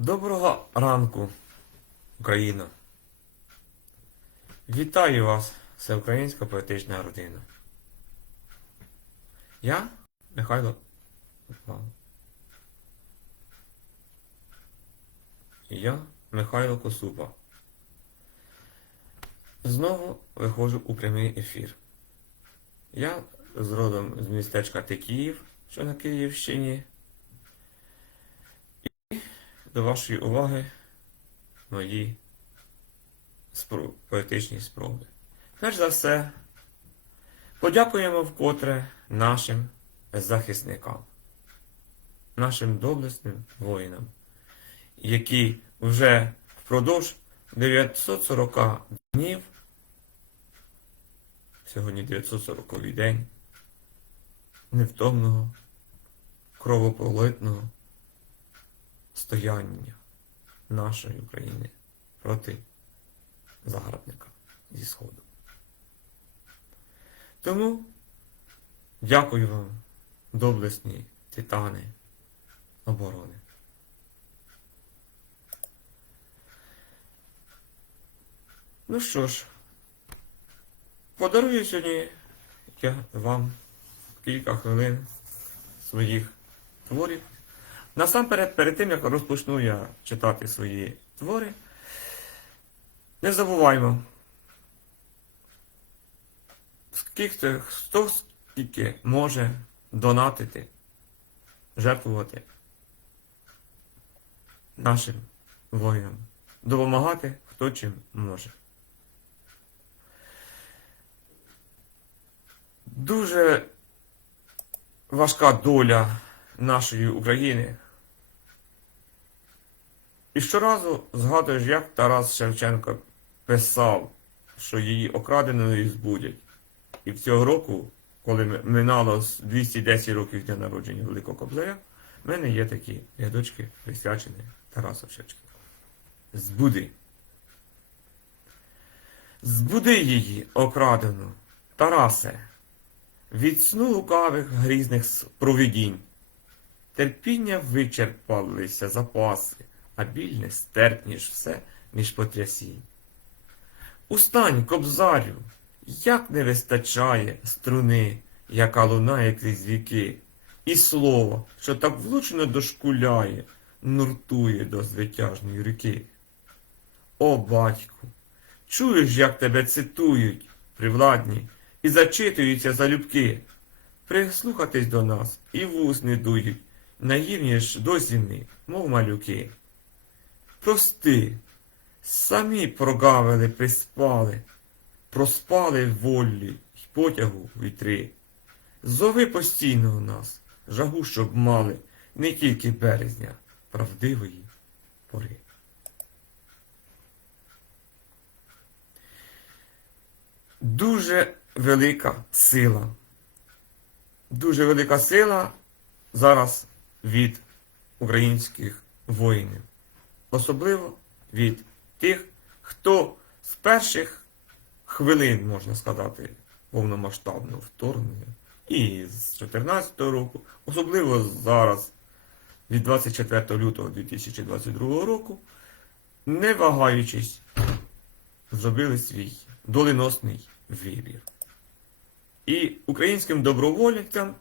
Доброго ранку, Україна. Вітаю вас, всеукраїнська поетична родина. Я Михайло. Я Михайло Косупа. Знову виходжу у прямий ефір. Я з родом з містечка Текіїв, що на Київщині. До вашої уваги мої спро- поетичні спроби. Перш за все, подякуємо вкотре нашим захисникам, нашим доблесним воїнам, які вже впродовж 940 днів, сьогодні 940 день, невтомного, кровопролитного стояння нашої України проти загарбника зі Сходу. Тому дякую вам, доблесні титани оборони. Ну що ж, подарую сьогодні я вам кілька хвилин своїх творів. Насамперед, перед тим, як розпочну я читати свої твори, не забуваймо, скільки, хто скільки може донатити, жертвувати нашим воїнам, допомагати хто чим може. Дуже важка доля нашої України. І щоразу згадуєш, як Тарас Шевченко писав, що її окраденою збудять. І цього року, коли минало 210 років дня народження Великого Кобзаря, в мене є такі рядочки присвячені Тарасу Шевченку. Збуди. Збуди її, окрадену, Тарасе, від сну лукавих грізних провидінь. Терпіння вичерпалися запаси, а біль нестерпніш все між потрясінь. Устань, кобзарю, як не вистачає струни, яка лунає крізь віки, і слово, що так влучно дошкуляє, нуртує до звитяжної ріки. О, батьку, чуєш, як тебе цитують привладні і зачитуються залюбки. Прислухатись до нас і вус не дують, наївні ж досвідні, мов малюки. Прости, самі прогавили, приспали, проспали волі й потягу вітри. Зови постійно у нас, жагу, щоб мали не тільки березня, правдивої пори. Дуже велика сила. Дуже велика сила зараз від українських воїнів. Особливо від тих, хто з перших хвилин, можна сказати, повномасштабного вторгнення і з 2014 року, особливо зараз, від 24 лютого 2022 року, не вагаючись, зробили свій доленосний вибір. І українським добровольцям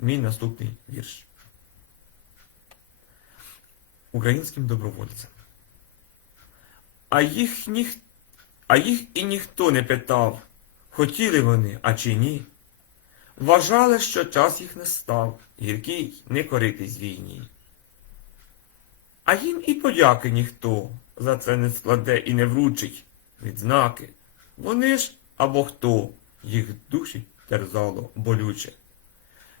мій наступний вірш. Українським добровольцям. А їх, ніх... а їх і ніхто не питав, хотіли вони, а чи ні. Вважали, що час їх не став, гіркий не коритись війні. А їм і подяки ніхто за це не складе і не вручить відзнаки. Вони ж або хто їх душі терзало болюче.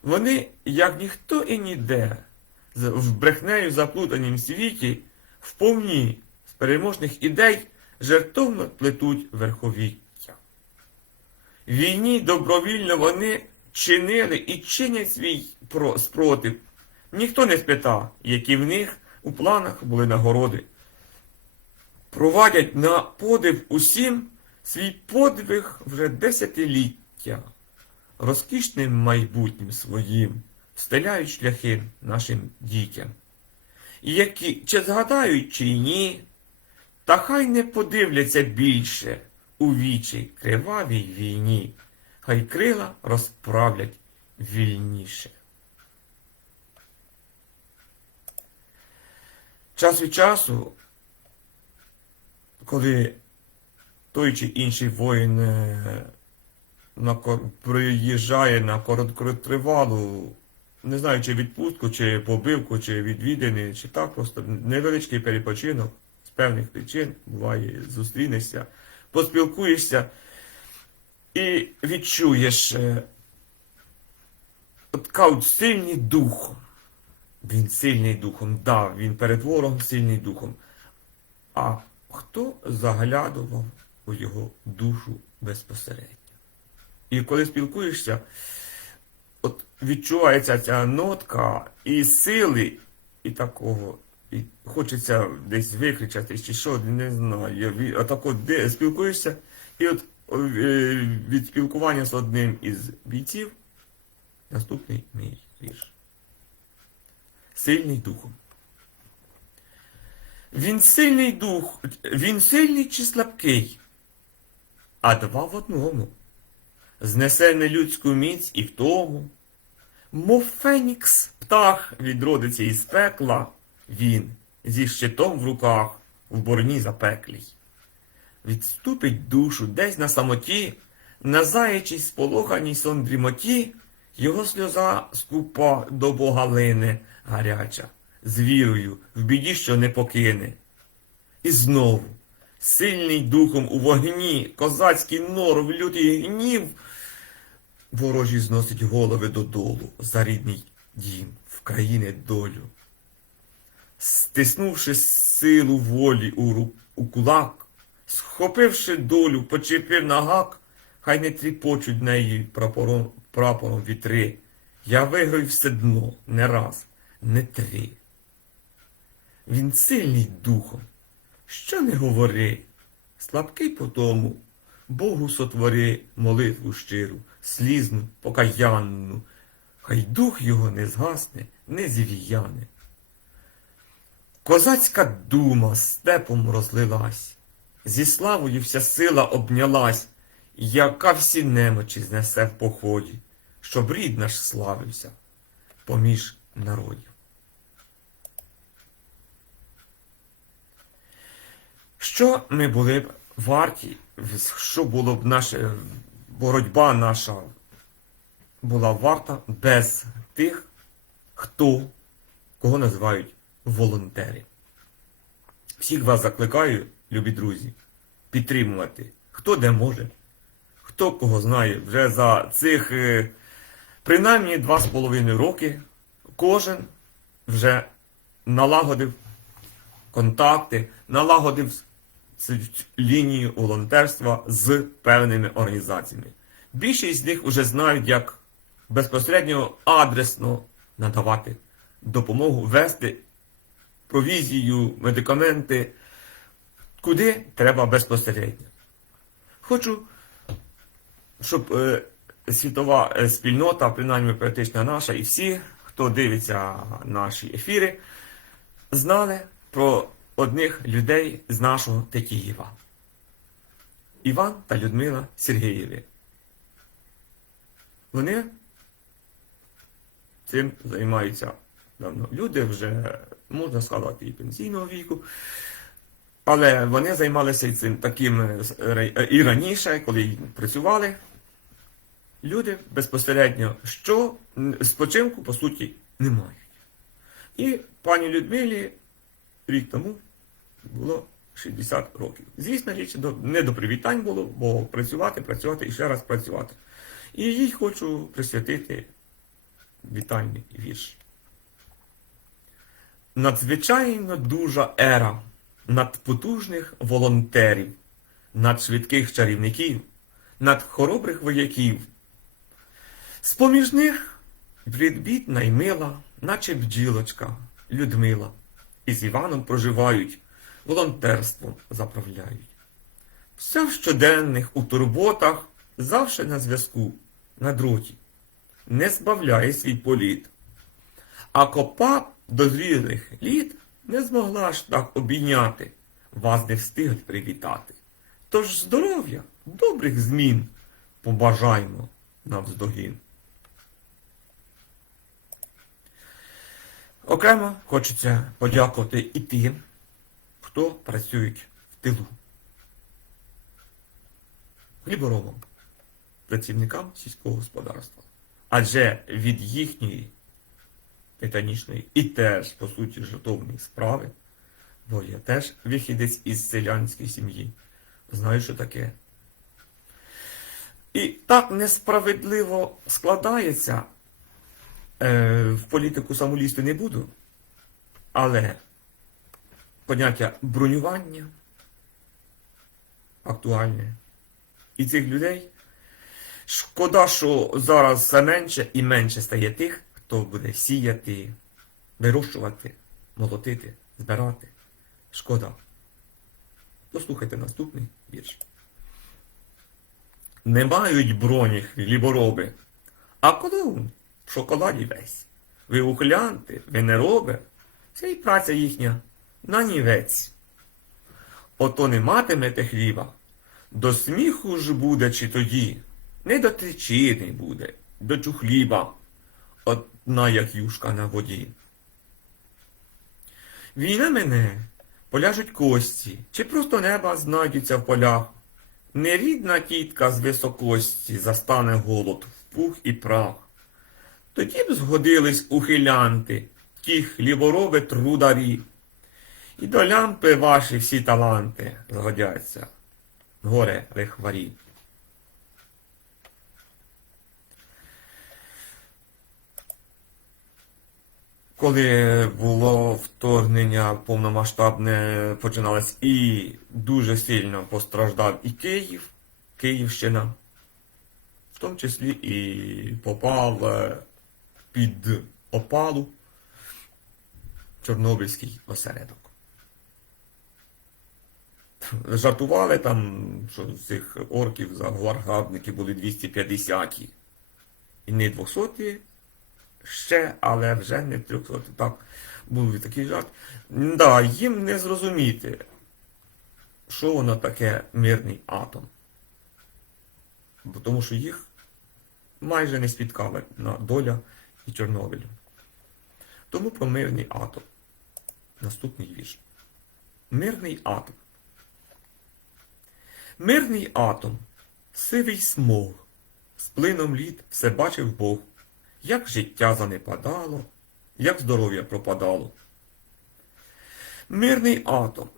Вони, як ніхто і ніде, в брехнею заплутанім світі, вповні з переможних ідей жертовно плетуть верховіття. Війні добровільно вони чинили і чинять свій спротив. Ніхто не спитав, які в них у планах були нагороди. Провадять на подив усім свій подвиг вже десятиліття, розкішним майбутнім своїм, встеляють шляхи нашим дітям. І які чи згадають, чи ні, та хай не подивляться більше у вічі кривавій війні, хай крила розправлять вільніше. Час від часу, коли той чи інший воїн е, на, приїжджає на короткотривалу, не знаю, чи відпустку, чи побивку, чи відвідини, чи так, просто невеличкий перепочинок з певних причин, буває, зустрінешся, поспілкуєшся і відчуєш е, от сильний дух. Він сильний духом, да, він перед сильний духом. А хто заглядував у його душу безпосередньо? І коли спілкуєшся, відчувається ця нотка і сили, і такого, і хочеться десь викричати, чи що, не знаю. Отак от де спілкуєшся, і от е, від спілкування з одним із бійців наступний мій вірш. Сильний духом. Він сильний дух, він сильний чи слабкий, а два в одному. Знесе нелюдську міць і в тому. Мов Фенікс птах відродиться із пекла, він зі щитом в руках в борні запеклій. Відступить душу десь на самоті, на заячій сполоханій сон дрімоті, його сльоза скупа до Бога лине гаряча, з вірою, в біді, що не покине. І знову, сильний духом у вогні, козацький нор в лютий гнів, ворожі зносить голови додолу за рідний дім, в країни долю. Стиснувши силу волі у, ру- у кулак, схопивши долю, почепив на гак, хай не тріпочуть неї прапором, прапором вітри. Я виграю все дно не раз, не три. Він сильний духом, що не говори, слабкий по тому, Богу сотвори молитву щиру, слізну, покаянну, хай дух його не згасне, не зів'яне. Козацька дума степом розлилась, зі славою вся сила обнялась, яка всі немочі знесе в поході, щоб рід наш славився поміж народів. Що ми були б варті, що було б наша боротьба наша була варта без тих, хто, кого називають волонтери. Всіх вас закликаю, любі друзі, підтримувати, хто де може, хто кого знає. Вже за цих е, принаймні два з половиною роки кожен вже налагодив контакти, налагодив лінію волонтерства з певними організаціями. Більшість з них вже знають, як безпосередньо адресно надавати допомогу, вести провізію, медикаменти, куди треба безпосередньо. Хочу, щоб е, світова е, спільнота, принаймні політична наша, і всі, хто дивиться наші ефіри, знали про одних людей з нашого Тетіїва. Іван та Людмила Сергієві. Вони цим займаються давно. Люди вже, можна сказати, і пенсійного віку. Але вони займалися цим таким е, і раніше, коли працювали. Люди безпосередньо, що спочинку, по суті, не мають. І пані Людмилі рік тому було 60 років. Звісно, річ не до привітань було, бо працювати, працювати і ще раз працювати. І їй хочу присвятити вітальний вірш. Надзвичайно дужа ера надпотужних волонтерів, надшвидких чарівників, над хоробрих вояків. З-поміж них відбітна й мила, наче бджілочка, Людмила, і з Іваном проживають, волонтерством заправляють. Вся в щоденних у турботах, завше на зв'язку, на дроті, не збавляє свій політ. А копа дозрілих літ не змогла ж так обійняти, вас не встигли привітати. Тож здоров'я, добрих змін побажаймо навздогін. Окремо хочеться подякувати і тим, хто працюють в тилу. Хліборобам, працівникам сільського господарства. Адже від їхньої титанічної і теж, по суті, жертовної справи, бо я теж вихідець із селянської сім'ї. Знаю, що таке. І так несправедливо складається. Е, в політику саму лізти не буду, але поняття бронювання актуальне. І цих людей шкода, що зараз все менше і менше стає тих, хто буде сіяти, вирощувати, молотити, збирати. Шкода. Послухайте наступний вірш. Не мають броні хлібороби, а колун в шоколаді весь. Ви ухилянти, ви не роби, вся й праця їхня на нівець. Ото не матимете хліба, до сміху ж буде чи тоді, не до тичини буде, до чухліба, одна як юшка на воді. Війна мене, поляжуть кості, чи просто неба знайдуться в полях. Нерідна тітка з високості застане голод в пух і прах. Тоді б згодились ухилянти, ті хлібороби трударі. І до лямпи ваші всі таланти згодяться, горе лихварі. Коли було вторгнення повномасштабне починалось і дуже сильно постраждав і Київ, Київщина, в тому числі і попав е, під опалу Чорнобильський осередок. Жартували там, що цих орків загарбники були 250-ті. і не 200 ще, але вже не 300. Так, був такий жарт. Да, їм не зрозуміти, що воно таке мирний атом. Тому що їх майже не спіткала на доля і Чорнобилю. Тому про мирний атом. Наступний вірш. Мирний атом. Мирний атом, сивий смог, з плином літ все бачив Бог, як життя занепадало, як здоров'я пропадало. Мирний атом,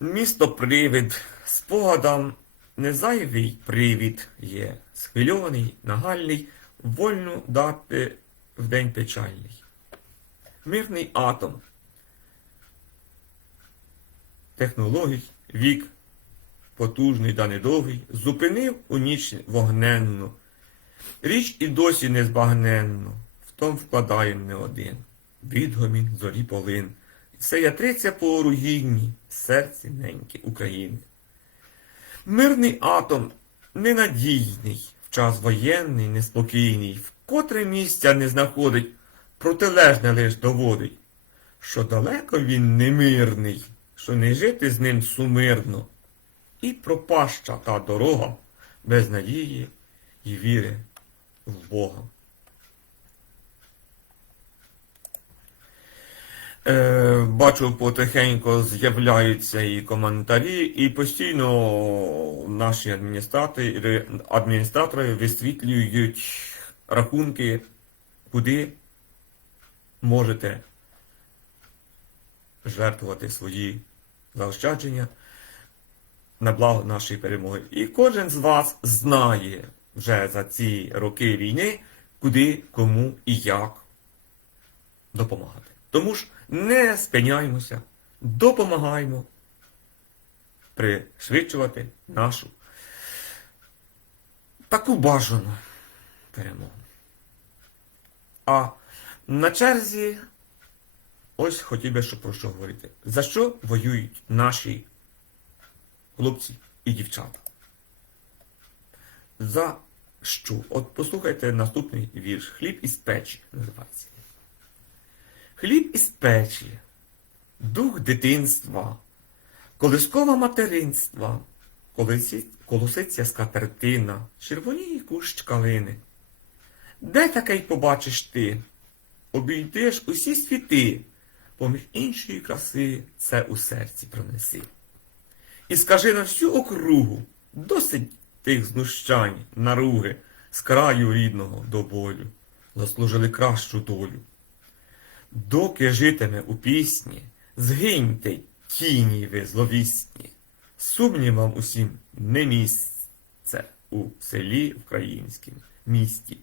місто привид, спогадам незайвий привід є, схвильований, нагальний, вольну дати в день печальний. Мирний атом, технологій, вік, потужний да недовгий, зупинив у ніч вогненну. Річ і досі незбагненну, в том вкладаєм не один. Відгомін зорі полин. Це ятриця по руїнні, серці неньки України. Мирний атом ненадійний, в час воєнний, неспокійний, вкотре місця не знаходить, протилежне лиш доводить, що далеко він немирний, що не жити з ним сумирно, і пропаща та дорога без надії і віри в Бога. Е, бачу, потихеньку з'являються і коментарі, і постійно наші адміністратори, адміністратори висвітлюють рахунки, куди можете жертвувати свої заощадження на благо нашої перемоги. І кожен з вас знає вже за ці роки війни, куди, кому і як допомагати. Тому ж не спиняємося, допомагаємо пришвидшувати нашу таку бажану перемогу. А на черзі ось хотів би що про що говорити. За що воюють наші хлопці і дівчата? За що? От послухайте наступний вірш. Хліб із печі називається. Хліб із печі, дух дитинства, колискова материнства, колоситься скатертина, червоніє кущ калини. Де таке й побачиш ти? Обійдеш усі світи, поміж іншої краси це у серці пронеси. І скажи на всю округу, досить тих знущань, наруги, з краю рідного до болю, заслужили кращу долю. Доки житиме у пісні, згиньте, тіні ви зловісні, сумнівам усім не місце у селі українськім місті.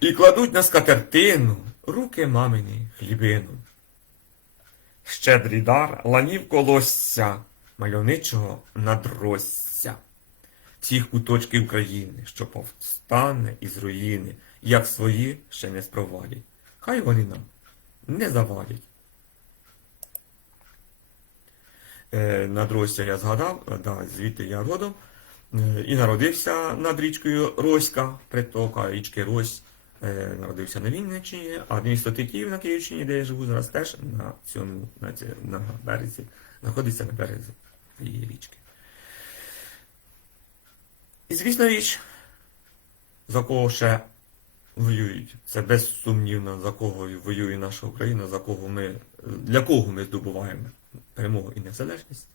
І кладуть на скатертину руки мамині хлібину. Щедрий дар ланів колосся мальовничого надросся. Всіх куточків України, що повстане із руїни, як свої ще не спровадять. Хай вони нам не завадять. Е, надросся я згадав, да, звідти я родом. Е, і народився над річкою Роська, притока річки Рось. Е, народився на Вінниччині, а місто Тетіїв на Київщині, де я живу зараз, теж на цьому на, на березі, знаходиться на березі цієї річки. І звісно річ, за кого ще воюють. Це безсумнівно, за кого воює наша Україна, за кого ми, для кого ми здобуваємо перемогу і незалежність.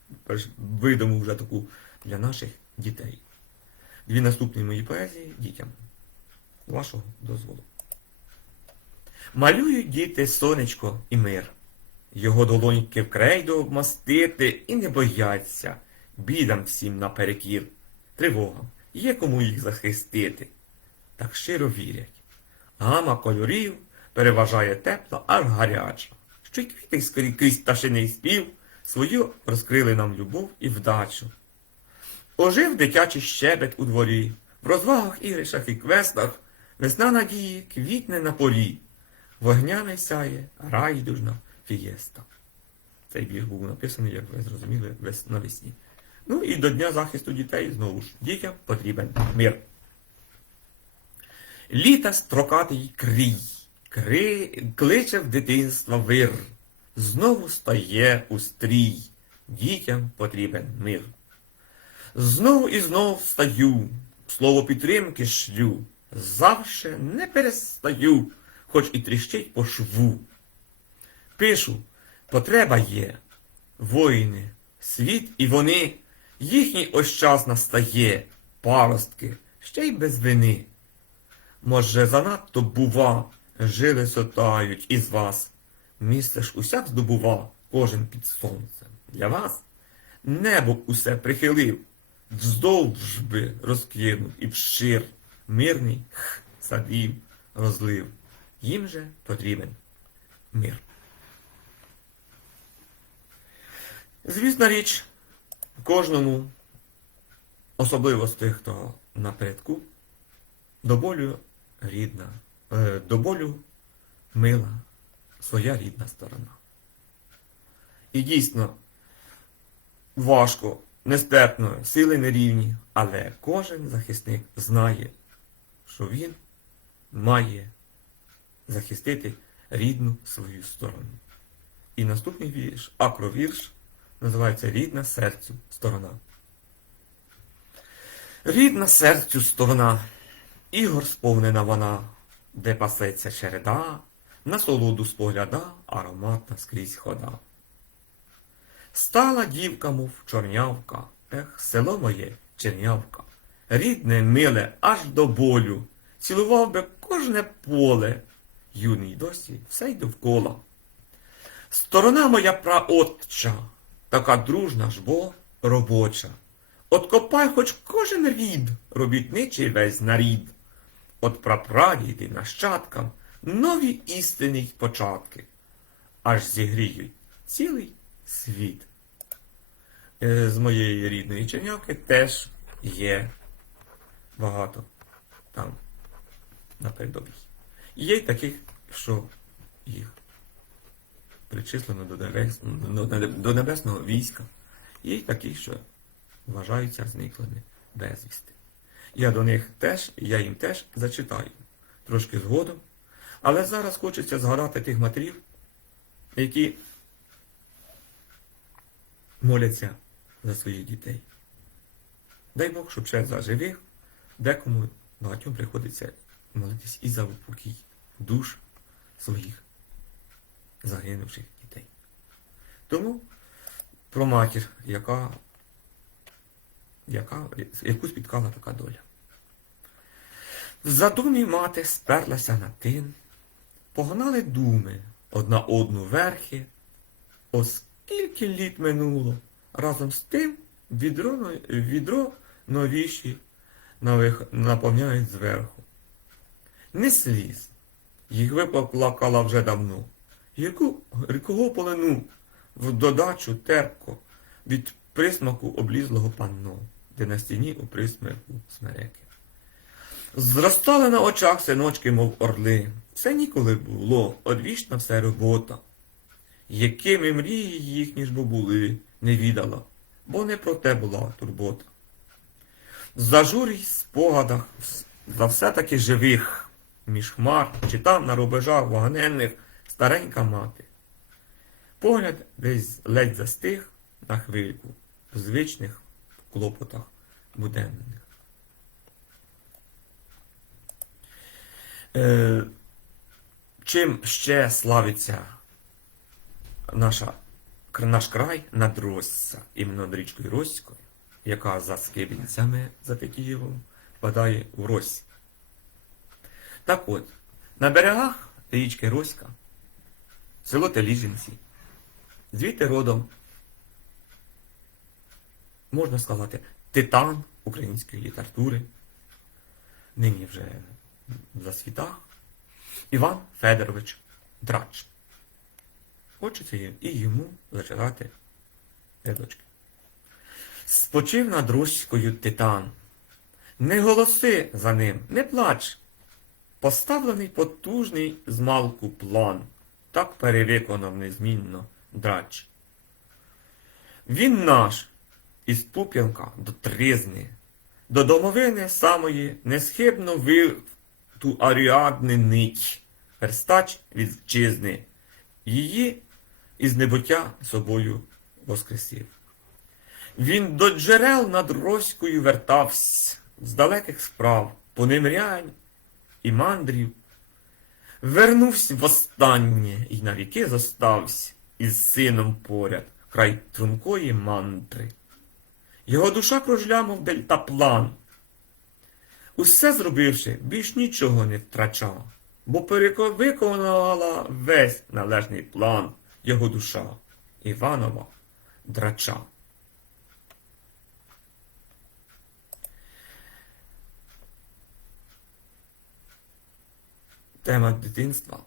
Видамо вже таку для наших дітей. Дві наступні мої поезії дітям. Вашого дозволу. Малюють діти сонечко і мир. Його долоньки в крейду обмастити і не бояться. Бідам всім наперекір. Тривогам. Є кому їх захистити. Так щиро вірять. Гама кольорів переважає тепла, аж гаряча. Що й квіти скрізь крізь пташиний спів свою розкрили нам любов і вдачу. Ожив дитячий щебет у дворі, в розвагах, ігришах і квестах весна надії квітне на полі, вогнями сяє райдужна фієста. Цей вірш був написаний, як ви зрозуміли, вес- навесні. Ну і до Дня захисту дітей знову ж дітям потрібен мир. Літа строкатий крій, кри... кличе в дитинства вир, знову стає у стрій, дітям потрібен мир. Знову і знов встаю, слово підтримки шлю, завше не перестаю, хоч і тріщить по шву. Пишу, потреба є, воїни, світ і вони, їхній ось час настає, паростки, ще й без вини. Може, занадто бува, жили сотають із вас. Місце ж усяк здобува, кожен під сонцем. Для вас небо усе прихилив, вздовж би розкинув і вшир, мирний х, садів, розлив. Їм же потрібен мир. Звісна річ, кожному, особливо з тих, хто напередку, до болю рідна, е, до болю мила своя рідна сторона. І дійсно важко, нестерпно, сили нерівні, але кожен захисник знає, що він має захистити рідну свою сторону. І наступний вірш, акровірш, називається Рідна серцю сторона. Рідна серцю сторона, ігор сповнена вона, де пасеться череда, на солоду спогляда, ароматна скрізь хода. Стала дівка, мов чорнявка, ех, село моє чернявка, рідне, миле, аж до болю, цілував би кожне поле, юний досі все й довкола. Сторона моя праотча, така дружна ж бо робоча. Откопай хоч кожен рід, робітничий весь нарід. От прапрадіди нащадкам нові істини й початки, аж зігріють цілий світ. Е, З моєї рідної чернявки теж є багато там на передовій. Є й таких, що їх причислено до, небес, до- небесного війська. Й такі, що вважаються зниклими безвісти. Я до них теж, я їм теж зачитаю трошки згодом. Але зараз хочеться згадати тих матерів, які моляться за своїх дітей. Дай Бог, щоб ще за живих, декому багатьом приходиться молитись і за упокій душ своїх загинувших дітей. Тому про матір, яка, яка, яку спіткала така доля. В задумі мати сперлася на тин, погнали думи одна одну верхи, оскільки літ минуло, разом з тим відро, відро новіші наповняють зверху. Не сліз, їх виплакала вже давно, яку рікого полину в додачу терпко від присмаку облізлого панно, де на стіні у присмаку смереки. Зростали на очах синочки, мов орли. Все ніколи було, одвічна все робота. Якими мрії їхні ж бо були, не відала, бо не про те була турбота. Зажурій спогадах за все-таки живих, між хмар, чи там на рубежах вогненних старенька мати. Погляд десь ледь застиг на хвильку в звичних клопотах буденних. Е, чим ще славиться наша, наш край над Росся, іменно над річкою Роською, яка за Скибінцями, за Тетіївом, впадає в Рось. Так от, на берегах річки Роська, село Теліжинці, звідти родом, можна сказати, титан української літератури, нині вже в засвітах, Іван Федорович Драч. Хочеться і йому зачитати рядочки. Спочив над Руською титан. Не голоси за ним, не плач. Поставлений потужний змалку план, так перевиконав незмінно драч. Він наш, із Пуп'янка до Тризни, до домовини самої несхибно вив ту аріадни нить, верстач вітчизни, її із небуття собою воскресив. Він до джерел над Роською вертавсь з далеких справ, понемрянь і мандрів. Вернувся востаннє і навіки зоставсь із сином поряд, край трункої мантри. Його душа кружля, мов дельтаплан. Усе зробивши, більш нічого не втрачав, бо виконала весь належний план його душа Іванова драча. Тема дитинства,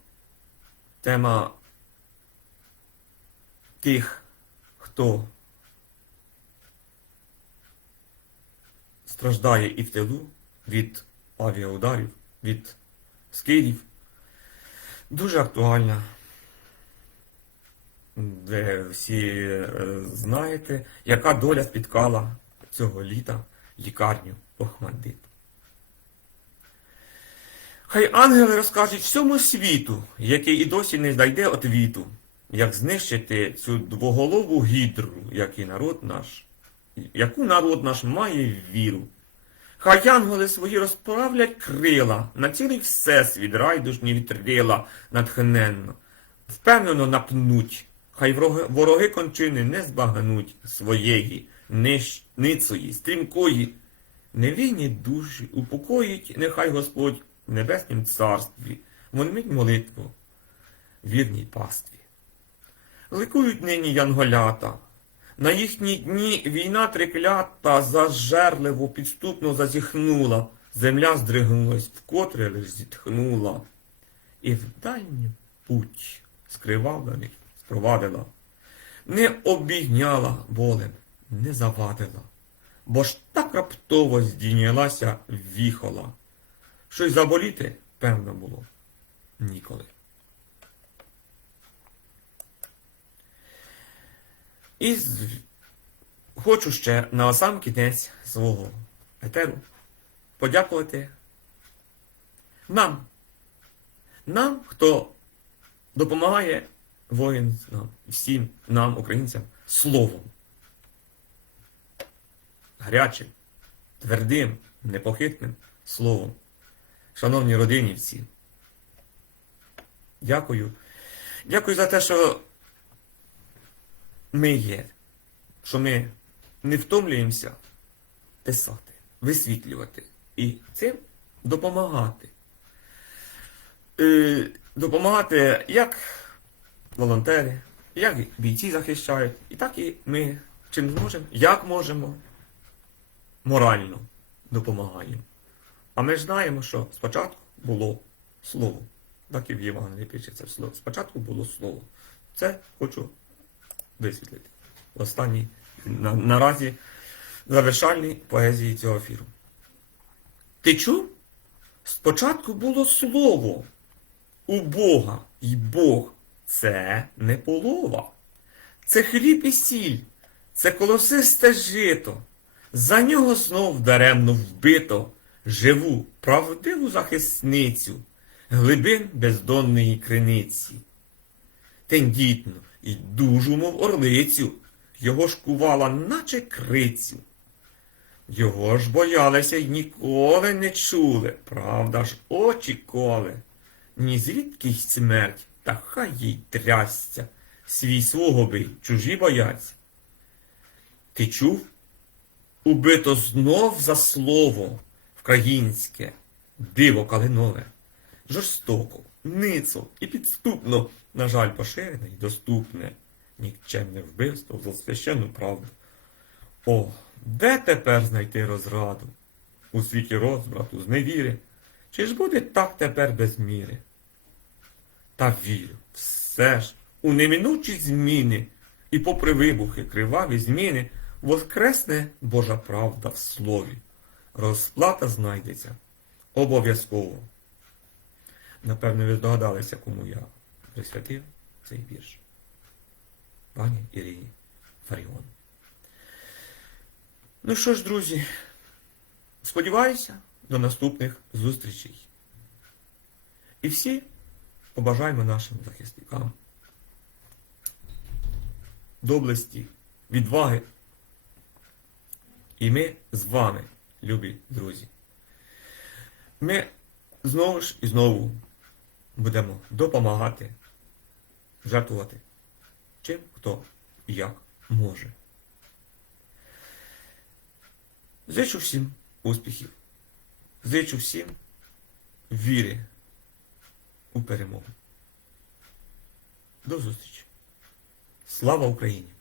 тема тих, хто страждає і в тилу від авіаударів, від скидів. Дуже актуальна. Ви всі е, знаєте, яка доля спіткала цього літа лікарню Охмадит. Хай ангели розкажуть всьому світу, який і досі не знайде отвіту, як знищити цю двоголову гідру, який народ наш, яку народ наш має віру. Хай янголи свої розправлять крила, на цілий всесвіт райдужні вітрила натхненно, впевнено напнуть, хай вороги, вороги кончини не збагнуть своєї, нищ- ницої, стрімкої, невинні душі упокоїть, нехай Господь в небеснім царстві, вонмить молитву, вірній пастві. Ликують нині янголята, на їхні дні війна триклята зажерливо підступно зазіхнула, земля здригнулась, вкотре лиш зітхнула, і в дальню путь скривавлених спровадила, не обігняла болем, не завадила, бо ж так раптово здійнялася віхола, що й заболіти, певно, було ніколи. І хочу ще на сам кінець свого етеру подякувати нам, нам, хто допомагає воїнам, всім нам, українцям, словом. гарячим, твердим, непохитним словом. Шановні родинівці, дякую. Дякую за те, що ми є, що ми не втомлюємося писати, висвітлювати і цим допомагати. Е, допомагати як волонтери, як бійці захищають, і так і ми чим зможемо, як можемо, морально допомагаємо. А ми ж знаємо, що спочатку було слово. Так і в Євангелії пишеться слово. Спочатку було слово. Це хочу висвітлити. Останній на, наразі завершальній поезії цього ефіру. Ти чув? Спочатку було слово у Бога, і Бог це не полова. Це хліб і сіль, це колосисте жито. За нього знов даремно вбито живу, правдиву захисницю глибин бездонної криниці. Тендітну і дужу, мов орлицю, його ж кувала, наче крицю. Його ж боялися й ніколи не чули, правда ж очі коли. Ні й смерть, та хай їй трясся, свій свого бий, чужі бояться. Ти чув? Убито знов за слово вкраїнське, диво калинове, жорстоко, ницо і підступно, на жаль, поширене і доступне, нікчемне вбивство за священну правду. О, де тепер знайти розраду? У світі розбрату, зневіри, чи ж буде так тепер без міри? Та вірю, все ж, у неминучі зміни, і попри вибухи, криваві зміни, воскресне Божа правда в слові. Розплата знайдеться обов'язково. Напевно, ви здогадалися, кому я присвятив цей вірш. Пані Ірині Фаріон. Ну що ж, друзі, сподіваюся, до наступних зустрічей. І всі побажаємо нашим захисникам доблесті, відваги. І ми з вами, любі друзі. Ми знову ж і знову будемо допомагати, жертвувати чим хто і як може. Зичу всім успіхів. Зичу всім віри у перемогу. До зустрічі. Слава Україні!